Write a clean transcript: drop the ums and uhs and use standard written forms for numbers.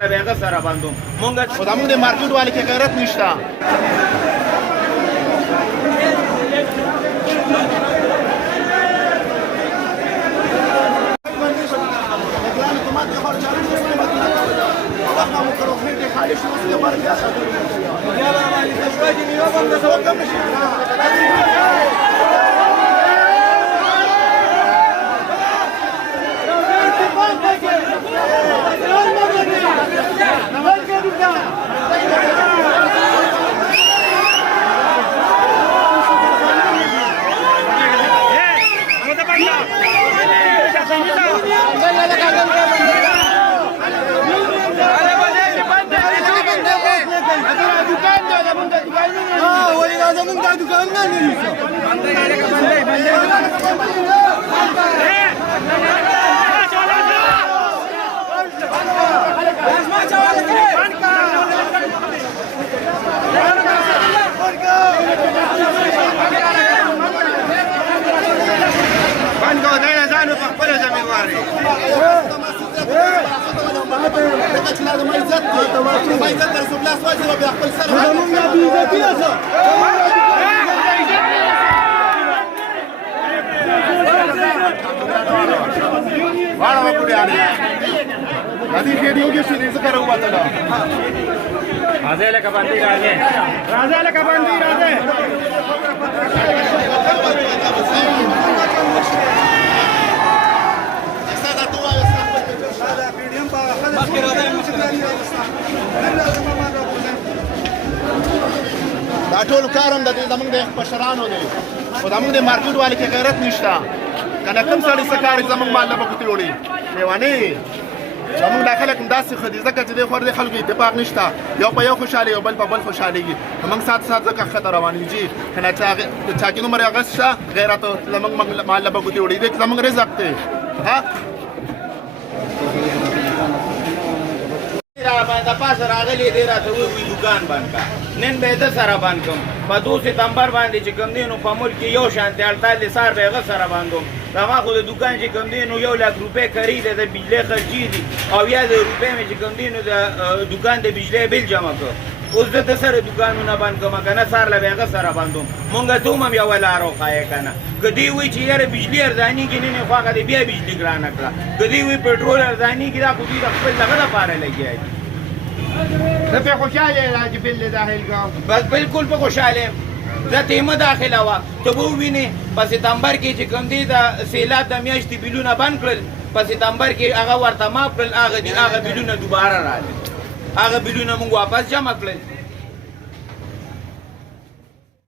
هغه سره باندې مونږ خو د موږ د مارکیټ والي کې غیرت نشته. دا ټول کارم د زمونږ د مشرانو دی خو زمونږ د مارکیټ والي کې غیرت نشته. کنه کوم سړی څه کار زمونږ مال نه به ګوتې وړي لیونې زمونږ دا خلک همداسې ښه دي ځکه چې د خور د خلکو اتفاق نشته. یو په یو خوشحالي یو بل په بل خوشحالېږي. موږ سات سات ځکه ښکته روانېږي کنه چې چاکي نومر هغه شته غیرت زمونږ مال نه به ګوتې وړي دی زمونږ رزق دی. د پاسه راغلی دی راته ووایي دوکان بند کا نن به یې ده سره بند کړم په 2 سپتمبر باندې چې کوم دی نو په ملک کې یو شانتې 48 سال به هغه سره بند وم. زما خو د دوکان چې کوم دی نو 1 لک روپۍ کری دی د بجلۍ خرچې دي او یا د روپۍ مې چې کوم دی نو د دوکان د بجلۍ بل جمع کړ. اوس زه د سره دوکانونه بند کړم که نه سار له به هغه سره بند وم. مونږ ته هم یوه لاره وښایه که نه که دوی وایي چې یاره بجلي ارزانېږي نن یې خواږه دی بیا بجلي ګرانه کړه. که دوی وایي پټرول ارزانېږي دا خو دوی د خپل دغه دپاره لګیا دي. زه پې خوشحاله یم چې بل دې داخل کړم. بس بالکل په خوشحاله یم. زه ته مه داخله وه ته به ووینې په ستمبر کې چې کوم دی د سیلاب د میاشتې بیلونه بند کړل په ستمبر کې هغه ورته ماف کړل هغه بیلونه دوباره راغلل هغه بیلونه موږ واپس جمع کړل.